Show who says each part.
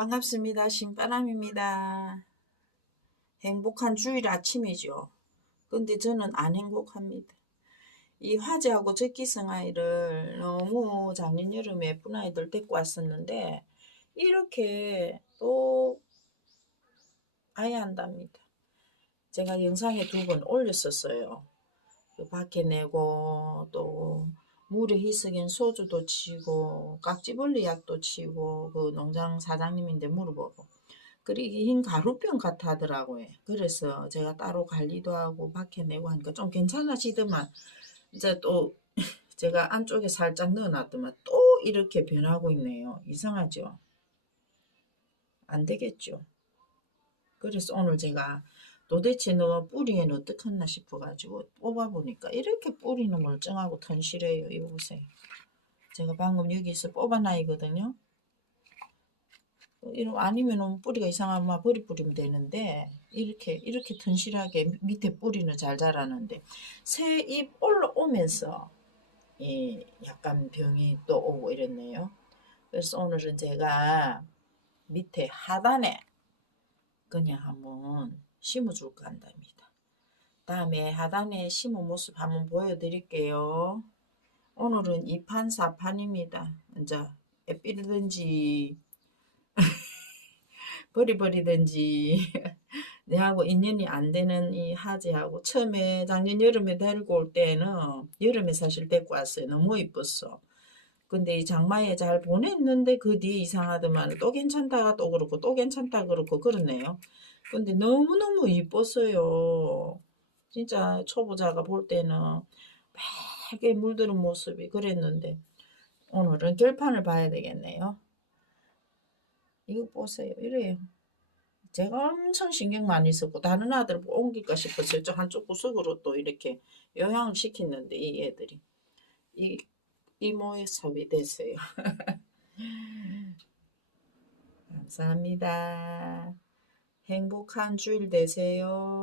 Speaker 1: 반갑습니다. 신바람입니다. 행복한 주일 아침이죠. 근데 저는 안 행복합니다. 이 화재하고 적기성 아이를 너무 작년 여름에 예쁜 아이들 데리고 왔었는데 이렇게 또 아예 한답니다. 제가 영상에 두 번 올렸었어요. 그 밖에 내고 또 물에 희석인 소주도 치고 깍지벌레 약도 치고 그 농장 사장님인데 물어보고 그리고 흰 가루병 같아 하더라고요. 그래서 제가 따로 관리도 하고 밖에 내고 하니까 좀 괜찮아지더만 이제 또 제가 안쪽에 살짝 넣어놨더만 또 이렇게 변하고 있네요. 이상하죠? 안 되겠죠? 그래서 오늘 제가 도대체 너 뿌리에는 어떻게 했나 싶어가지고 뽑아보니까 이렇게 뿌리는 멀쩡하고 튼실해요. 이거 보세요. 제가 방금 여기서 뽑아놔이거든요. 아니면 뿌리가 이상하면 버리 뿌리면 되는데 이렇게 이렇게 튼실하게 밑에 뿌리는 잘 자라는데 새 잎 올라오면서 이 약간 병이 또 오고 이랬네요. 그래서 오늘은 제가 밑에 하단에 그냥 한번 심어줄까 한답니다. 다음에 하단에 심은 모습 한번 보여드릴게요. 오늘은 2판 4판입니다. 이제 에삐르든지 버리버리든지 내하고 인연이 안 되는 이 하지하고 처음에 작년 여름에 데리고 올 때는 여름에 사실 데리고 왔어요. 너무 이뻤어. 근데 이 장마에 잘 보냈는데 그 뒤에 이상하더만 또 괜찮다가 또 그렇고 또 괜찮다 그렇고 그렇네요. 근데 너무너무 이뻤어요. 진짜 초보자가 볼 때는 빨개 물드는 모습이 그랬는데 오늘은 결판을 봐야 되겠네요. 이거 보세요. 이래요. 제가 엄청 신경 많이 쓰고 다른 아들 옮길까 싶어서 저 한쪽 구석으로 또 이렇게 영향을 시키는데 이 애들이 이 이모의 섭이 됐어요. 감사합니다. 행복한 주일 되세요.